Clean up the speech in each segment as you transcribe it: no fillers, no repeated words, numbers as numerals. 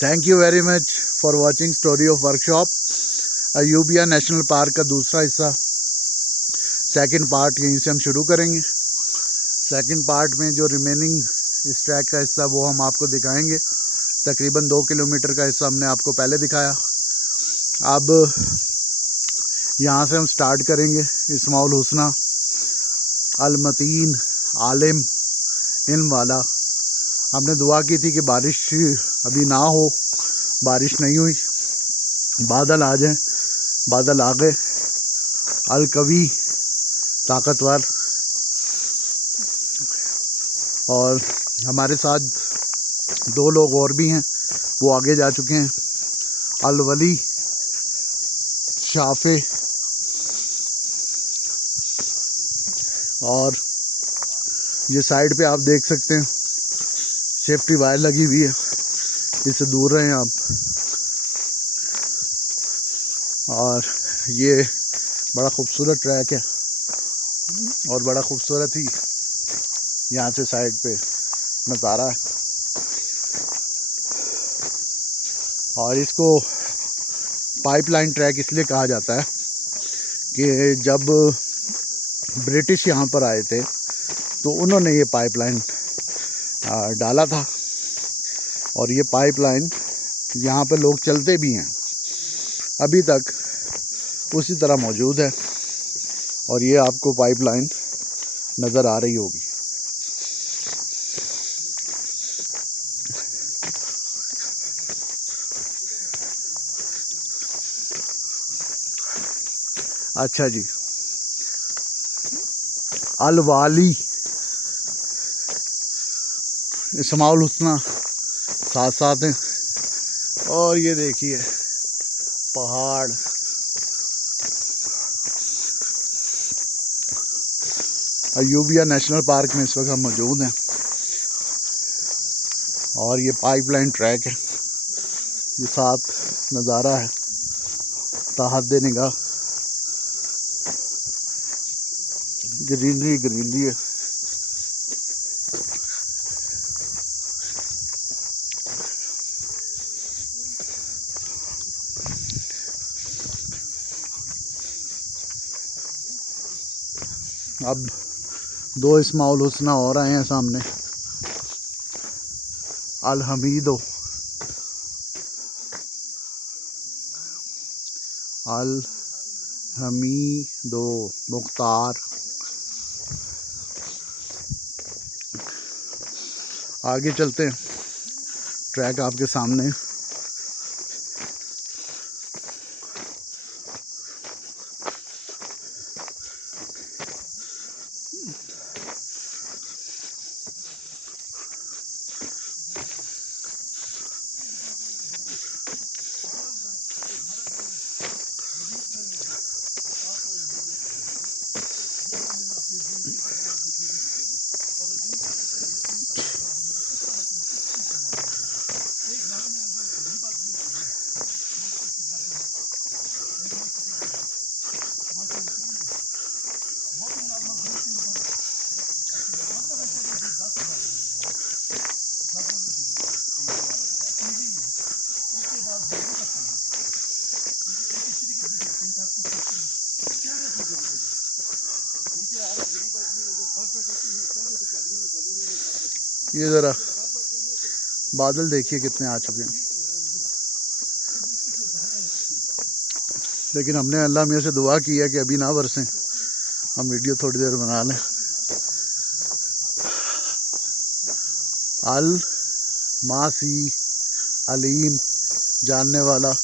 Thank you very much for watching story of workshop. Ayubia national park का दूसरा हिस्सा, second part यहीं से हम शुरू करेंगे। सेकंड पार्ट में जो रिमेनिंग इस ट्रैक का हिस्सा वो हम आपको दिखाएंगे। तकरीबन 2 किलोमीटर का हिस्सा हमने आपको पहले दिखाया। अब यहाँ से हम स्टार्ट करेंगे इस्माउल हुस्ना, अलमतीन, आलिम, इल्म वाला। हमने दुआ की थी कि बारिश अभी ना हो, बारिश नहीं हुई, बादल आ जाएं, बादल आ गए। अलकवी, ताकतवर, और हमारे साथ 2 लोग और भी हैं, वो आगे जा चुके हैं। अलवली, शाफे, और ये साइड पे आप देख सकते हैं सेफ्टी वायर लगी हुई है, इससे दूर रहें आप। और ये बड़ा खूबसूरत ट्रैक है और बड़ा खूबसूरत ही यहाँ से साइड पे नज़ारा है। और इसको पाइपलाइन ट्रैक इसलिए कहा जाता है कि जब ब्रिटिश यहाँ पर आए थे तो उन्होंने ये पाइपलाइन डाला था, और ये पाइपलाइन यहाँ पे लोग चलते भी हैं, अभी तक उसी तरह मौजूद है। और ये आपको पाइपलाइन नज़र आ रही होगी। अच्छा जी, अलवाली, इस्माउल हुस्ना साथ साथ हैं। और ये देखिए पहाड़, अयूबिया नेशनल पार्क में इस वक्त हम मौजूद हैं। और ये पाइपलाइन ट्रैक है, ये साथ नज़ारा है ताहद्दे निगाह, ग्रीनरी ग्रीनरी है। अब 2 इस्माउल हुस्ना और आए हैं सामने, अल हमीदो, अल हमीदो, मुख्तार। आगे चलते हैं, ट्रैक आपके सामने। ये ज़रा बादल देखिए कितने आ चुके हैं। लेकिन हमने अल्लाह मियाँ से दुआ की है कि अभी ना बरसें, हम वीडियो थोड़ी देर बना लें। अल मासी, अलीम, जानने वाला।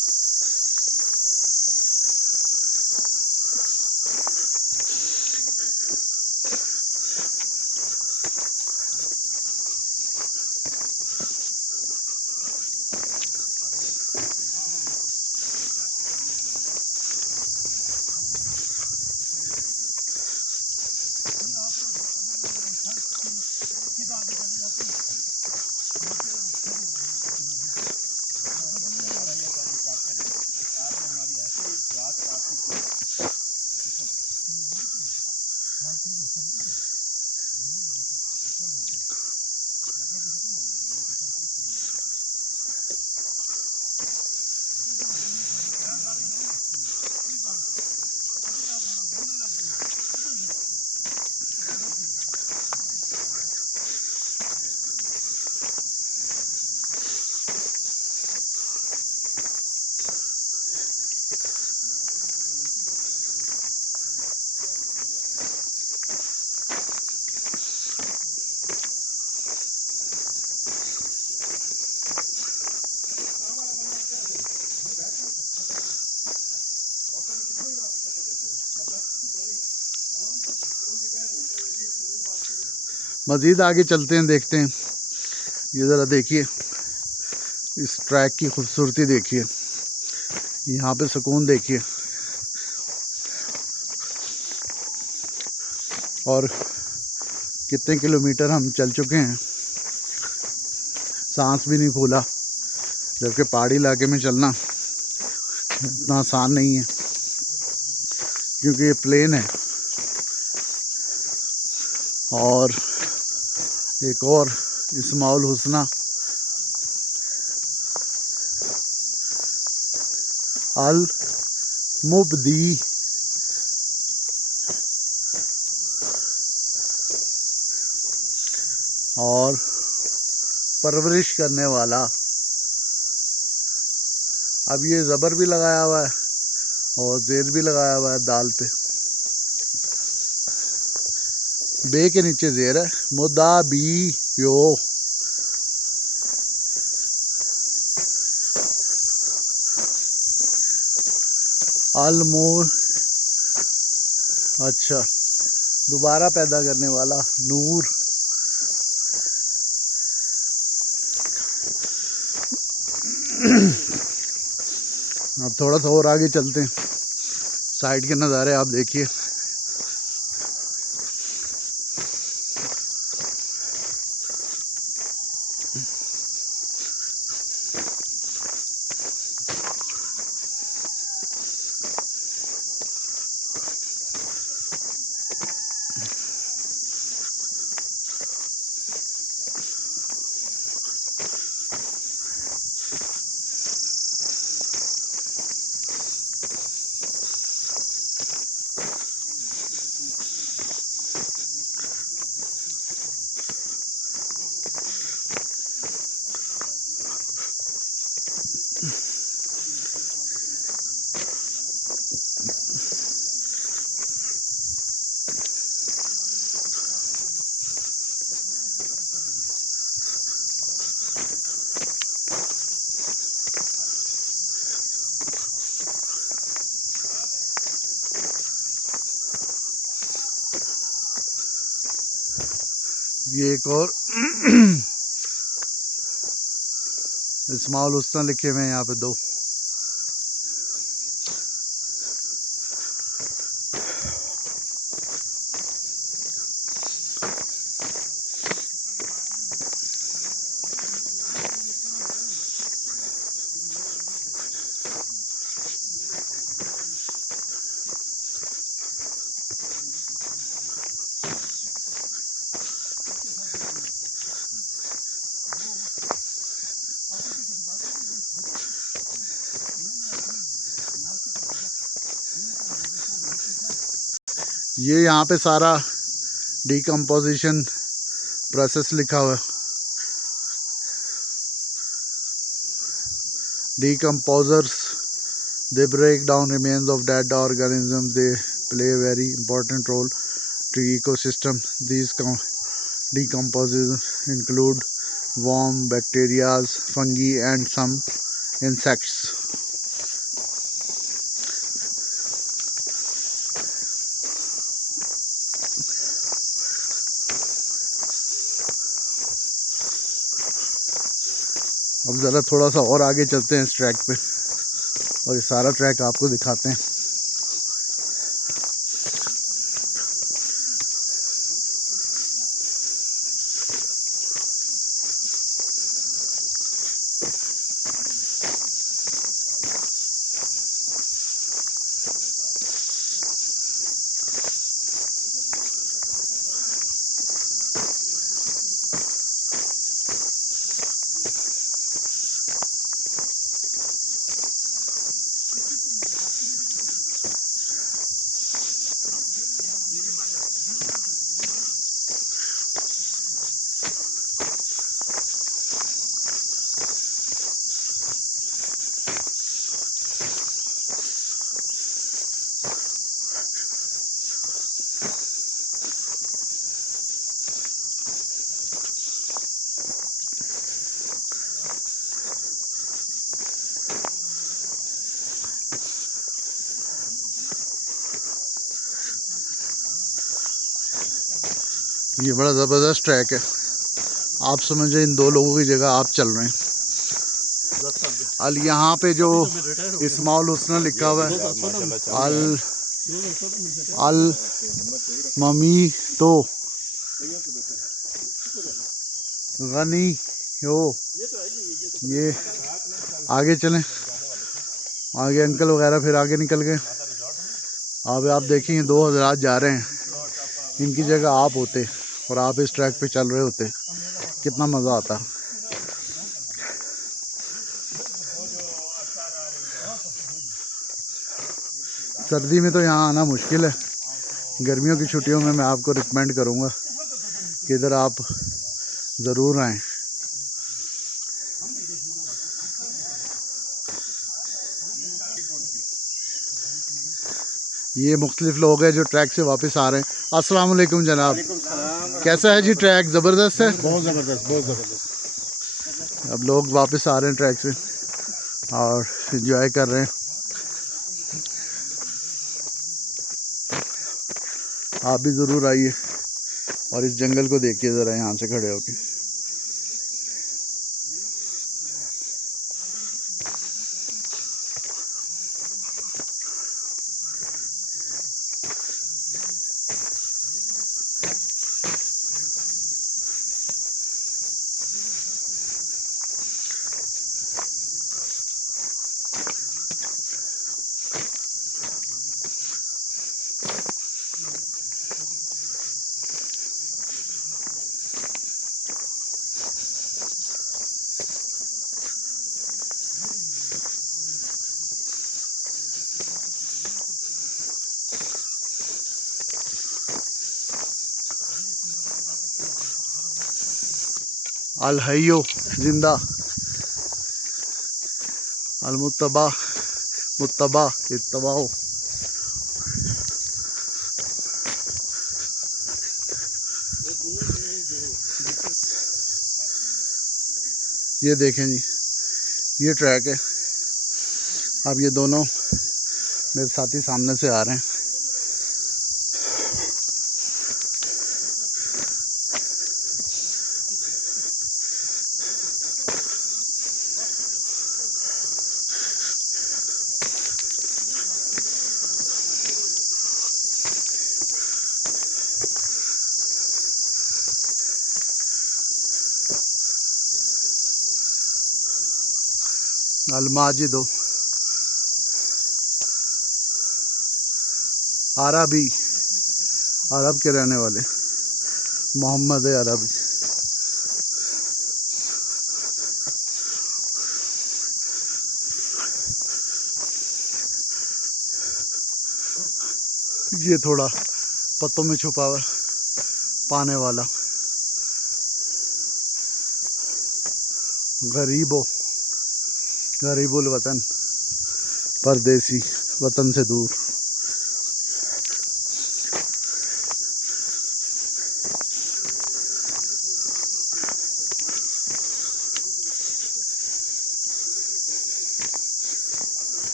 मज़ीद आगे चलते हैं, देखते हैं। ये ज़रा देखिए, इस ट्रैक की खूबसूरती देखिए, यहाँ पे सुकून देखिए। और कितने किलोमीटर हम चल चुके हैं, सांस भी नहीं फूला। जबकि पहाड़ी इलाके में चलना इतना आसान नहीं है, क्योंकि ये प्लेन है। और एक और इस्माउल हुस्ना अल मुबदी, और परवरिश करने वाला। अब ये ज़बर भी लगाया हुआ है और ज़ेर भी लगाया हुआ है दाल पे। बे के नीचे ज़ेर है, मुदा बी यो। अलमो, अच्छा, दोबारा पैदा करने वाला, नूर। अब थोड़ा सा और आगे चलते हैं, साइड के नज़ारे आप देखिए। ये एक और इस्माउल हुस्ना लिखे हुए हैं यहाँ पे 2। ये यहाँ पे सारा डिकम्पोजिशन प्रोसेस लिखा हुआ है। Decomposers, they break down remains of dead organisms. They play a very important role to ecosystem. These decomposers include worm, bacteria, fungi and some insects. अब ज़रा थोड़ा सा और आगे चलते हैं इस ट्रैक पे, और ये सारा ट्रैक आपको दिखाते हैं। ये बड़ा ज़बरदस्त ट्रैक है। आप समझे इन दो लोगों की जगह आप चल रहे हैं। अल यहाँ पे जो इस्माउल हुस्न लिखा हुआ है, अल अल ममी तो गनी हो, ये आगे चलें। आगे अंकल वगैरह फिर आगे निकल गए। अब आप देखेंगे 2 हज़रात जा रहे हैं, इनकी जगह आप होते और आप इस ट्रैक पे चल रहे होते, कितना मज़ा आता। सर्दी में तो यहाँ आना मुश्किल है, गर्मियों की छुट्टियों में मैं आपको रिकमेंड करूँगा कि इधर आप ज़रूर आएँ। ये मुख्तलिफ लोग हैं जो ट्रैक से वापस आ रहे हैं। अस्सलाम वालेकुम जनाब, कैसा है जी ट्रैक? ज़बरदस्त है, बहुत ज़बरदस्त, बहुत ज़बरदस्त। अब लोग वापस आ रहे हैं ट्रैक से और इंजॉय कर रहे हैं। आप भी ज़रूर आइए और इस जंगल को देखिए ज़रा यहाँ से खड़े होके। अल हयो जिंदा, अल मुत्तबा मुत्तबा इत्तबाओ। ये देखें जी, ये ट्रैक है। अब ये दोनों मेरे साथी सामने से आ रहे हैं। अल माजिदो अरबी, अरब के रहने वाले मोहम्मद अरबी। ये थोड़ा पत्तों में छुपा हुआ पाने वाला गरीबो, गरीबुल वतन, परदेसी, वतन से दूर।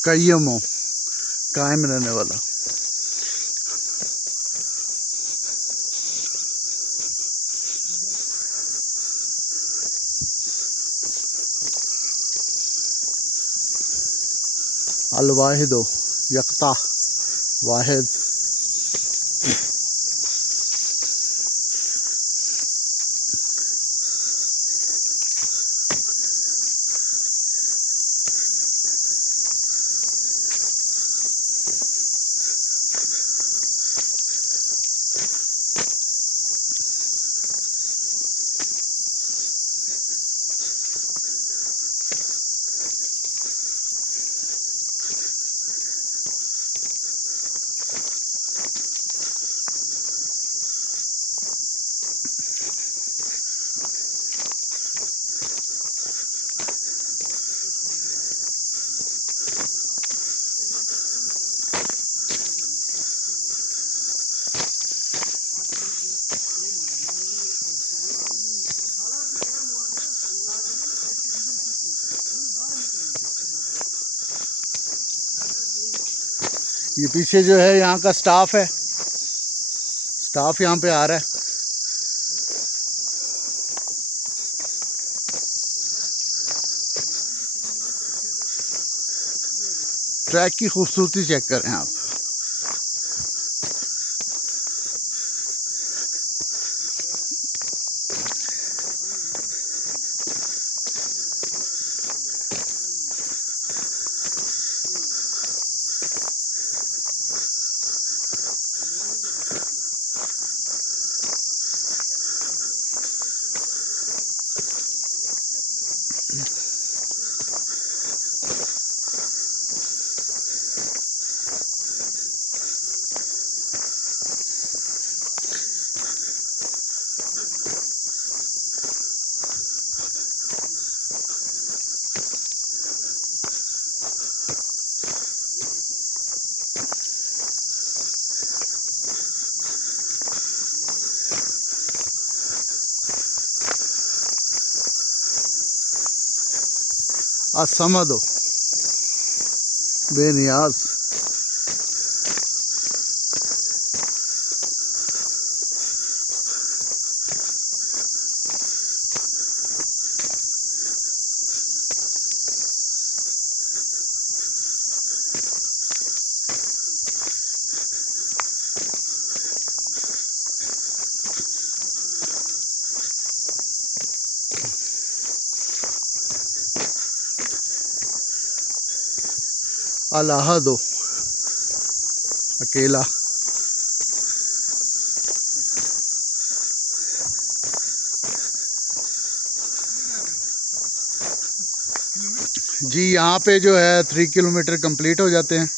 कय्यमो, कायम रहने वाला। अल वाहिदो, यकता, वाहिद। ये पीछे जो है यहाँ का स्टाफ है, स्टाफ यहाँ पे आ रहा है। ट्रैक की खूबसूरती चेक करें आप। असमदो बेनियाज। अलाहदो अकेला। जी यहाँ पे जो है 3 किलोमीटर कंप्लीट हो जाते हैं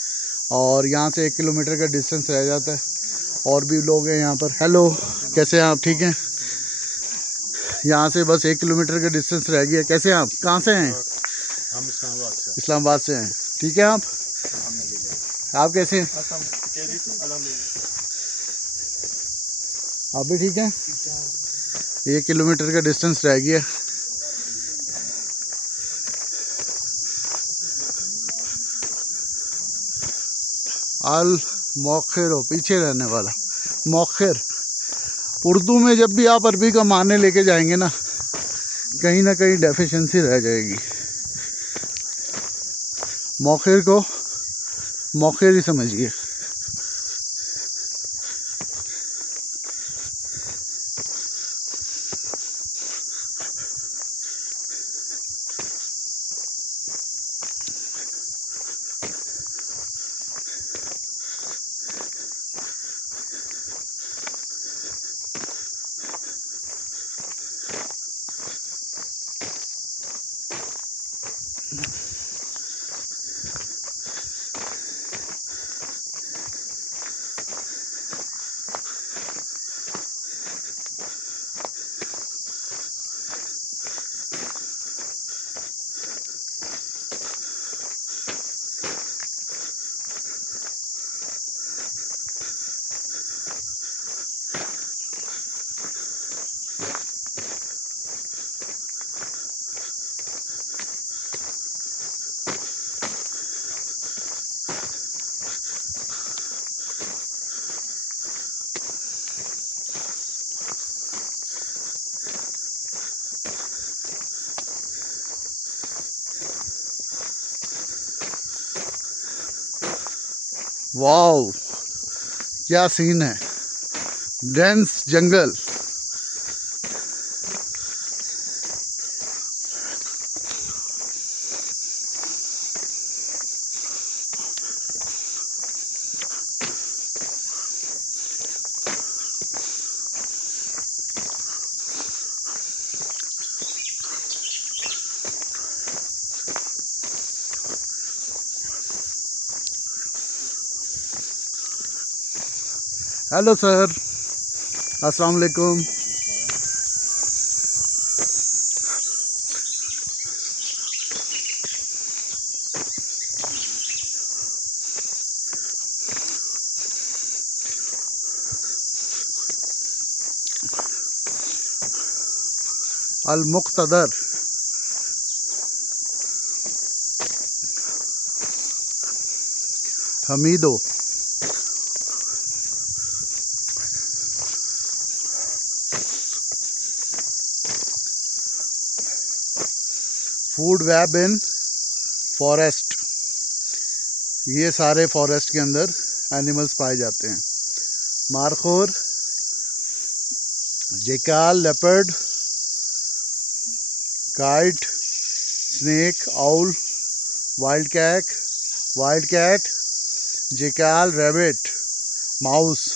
और यहाँ से 1 किलोमीटर का डिस्टेंस रह जाता है। और भी लोग हैं यहाँ पर। हेलो, कैसे हैं आप? ठीक हैं। यहाँ से बस 1 किलोमीटर का डिस्टेंस रह गया। कैसे हैं आप? कहाँ से हैं? हम इस्लामाबाद से। इस्लामाबाद से हैं। ठीक है। आप कैसे हैं? आप भी ठीक हैं? 1 किलोमीटर का डिस्टेंस रह गया। अल मौखिर हो, पीछे रहने वाला। मौखिर उर्दू में जब भी आप अरबी का माने लेके जाएंगे ना कहीं डेफिशिएंसी रह जाएगी। मौखिर को मौखिर ही समझिए। वाओ, क्या सीन है। डेंस जंगल। हेलो सर, अस्सलाम वालेकुम। अल मुक्तदर। हमीदो। फूड वेब इन फॉरेस्ट, ये सारे फॉरेस्ट के अंदर एनिमल्स पाए जाते हैं। Markhor, jackal, leopard, kite, snake, owl, wild cat, jackal, rabbit, mouse.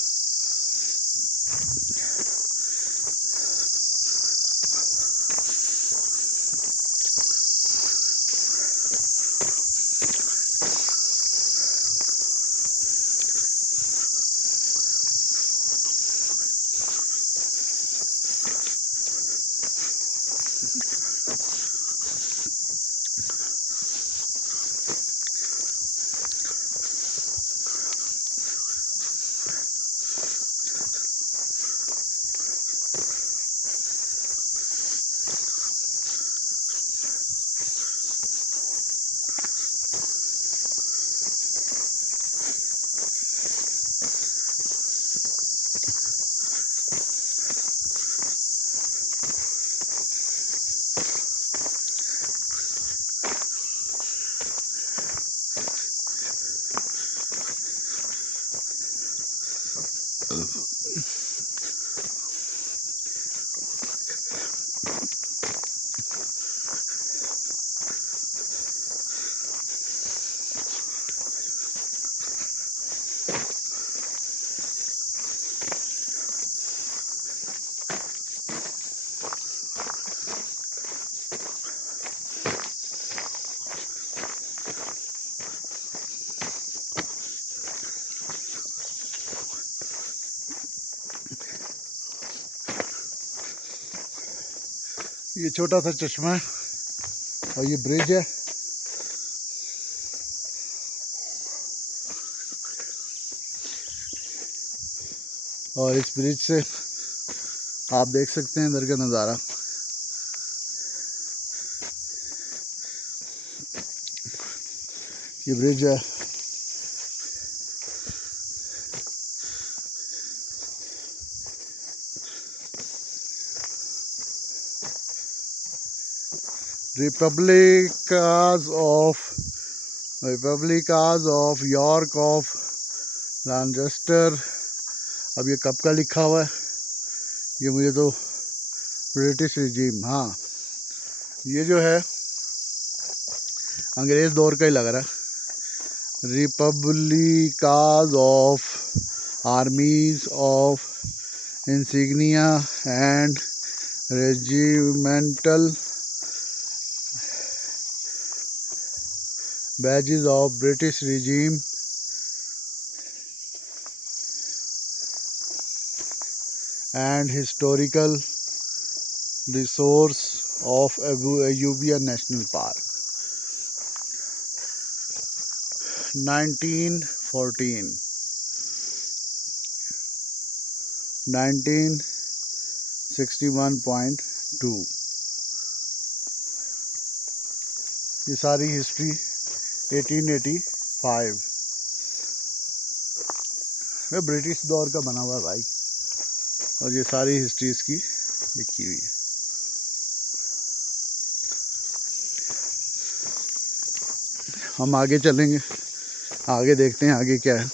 ये छोटा सा चश्मा है और ये ब्रिज है। और इस ब्रिज से आप देख सकते हैं इधर का नज़ारा। ये ब्रिज है। Replicas of York of लैनचेस्टर। अब ये कब का लिखा हुआ है, ये मुझे तो ब्रिटिश रिजीम, हाँ ये जो है अंग्रेज़ दौर का ही लग रहा है। Replicas of armies of insignia and regimental badges of British regime and historical resource of Ayubia National Park, 1914, 1961.2। ये सारी हिस्ट्री 1885 में ब्रिटिश दौर का बना हुआ है भाई, और ये सारी हिस्ट्री इसकी लिखी हुई है। हम आगे चलेंगे, आगे देखते हैं आगे क्या है।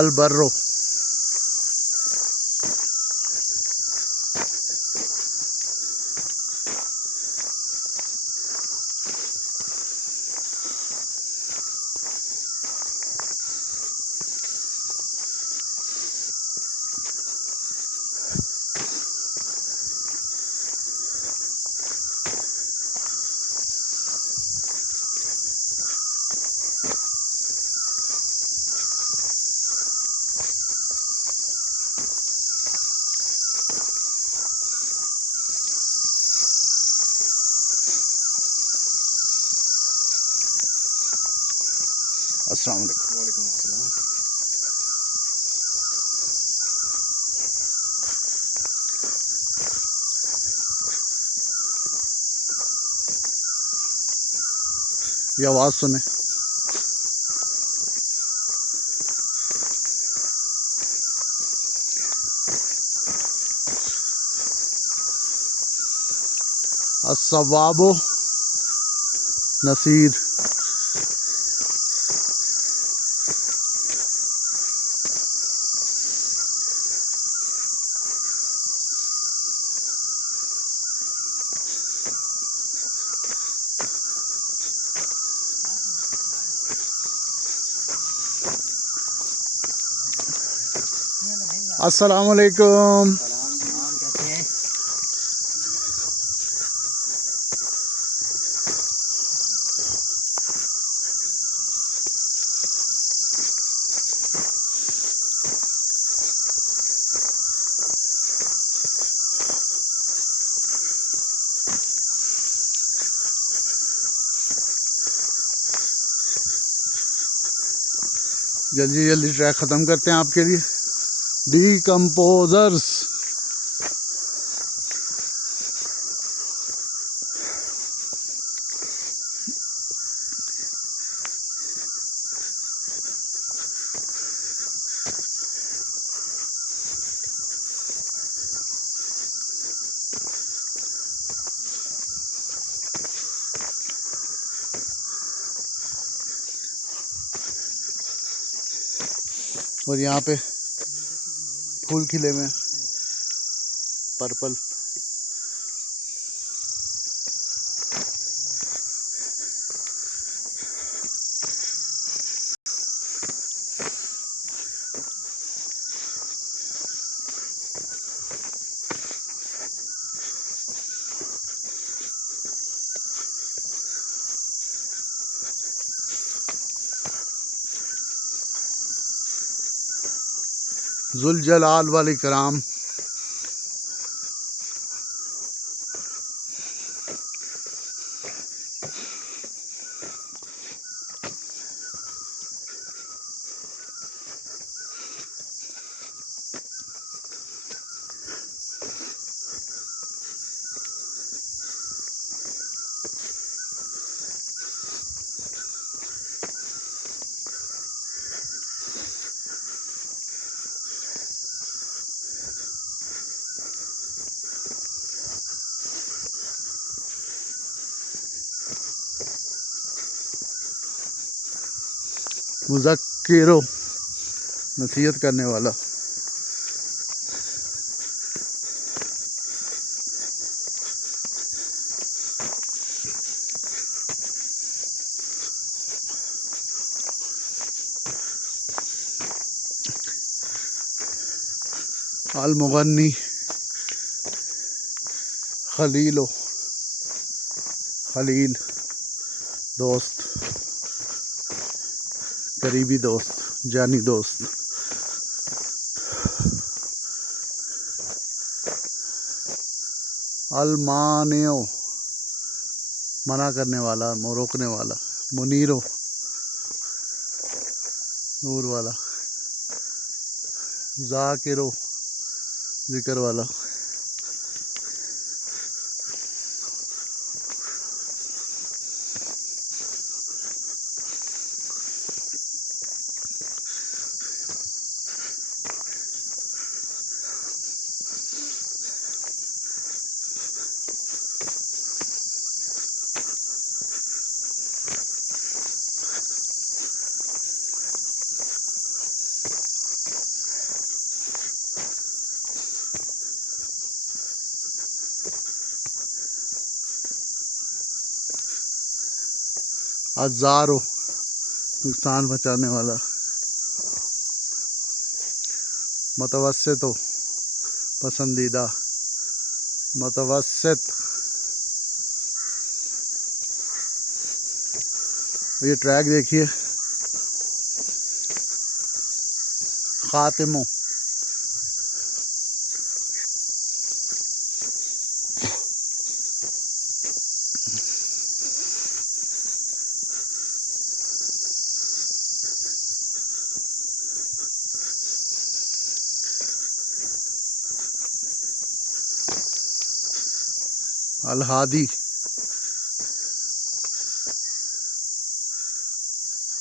अल्बर्रो, अस्सलाम वालेकुम। वालेकुम अस्सलाम। ये आवाज़ सुने। अस्सवाबो नसीर। अस्सलाम वालेकुम। सलाम कैसे हैं? जल्दी जल्दी ट्रैक ख़त्म करते हैं आपके लिए। डीकम्पोजर्स। और यहाँ पे फूल खिले हुए हैं, पर्पल। जुल जलाल वल इकराम। मुज़क्किरो नसीहत करने वाला। अल मुगन्नी खलीलो खलील दोस्त, करीबी दोस्त, जानी दोस्त। अल मानियो मना करने वाला, रोकने वाला। मुनीरो नूर वाला। ज़ाकिरो जिक्र वाला। अज़ारो नुकसान पहुँचाने वाला। मतवस्सितो पसंदीदा। मतवस्सित। ये ट्रैक देखिए, खातिमो। अल हादी,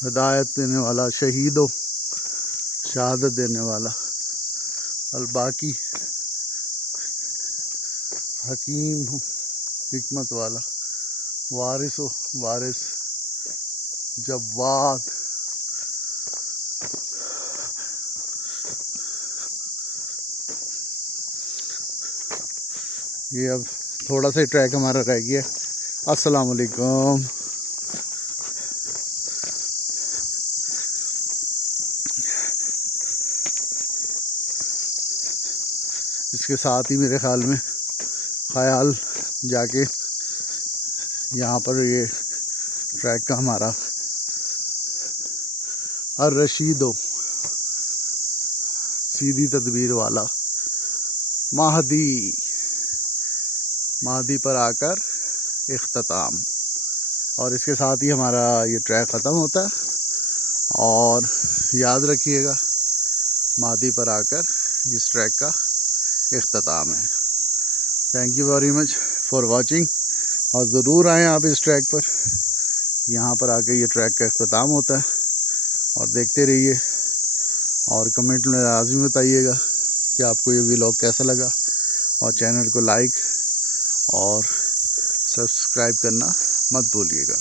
हिदायत देने वाला, शहीदों शहादत देने वाला, अल बाकी हकीम हिकमत वाला, वारिस वारिस, जव्वाद। ये अब थोड़ा सा ट्रैक हमारा रह गया। अस्सलाम वालेकुम। इसके साथ ही मेरे ख्याल जाके यहाँ पर ये ट्रैक का हमारा और रशीदो सीधी तदबीर वाला महदी पर आकर इख्तिताम। और इसके साथ ही हमारा ये ट्रैक ख़त्म होता है। और याद रखिएगा, महदी पर आकर इस ट्रैक का इख्तिताम है। Thank you very much for watching. और ज़रूर आएँ आप इस ट्रैक पर, यहाँ पर आकर ये ट्रैक का इख्तिताम होता है। और देखते रहिए और कमेंट में लाज़मी बताइएगा कि आपको ये व्लॉग कैसा लगा। और चैनल को लाइक और सब्सक्राइब करना मत भूलिएगा।